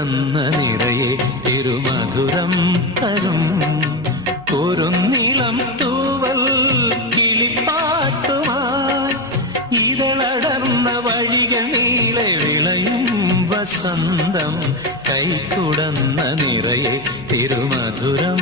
കൈക്കുടന്ന നിറയെ തിരുമധുരം തരും കുറുനിളം തൂവൽ കിളിപ്പാട്ടുമായി ഇതളടർന്ന വഴികൾ നീളെ വിളയും വസന്തം കൈക്കുടന്ന നിറയെ തിരുമധുരം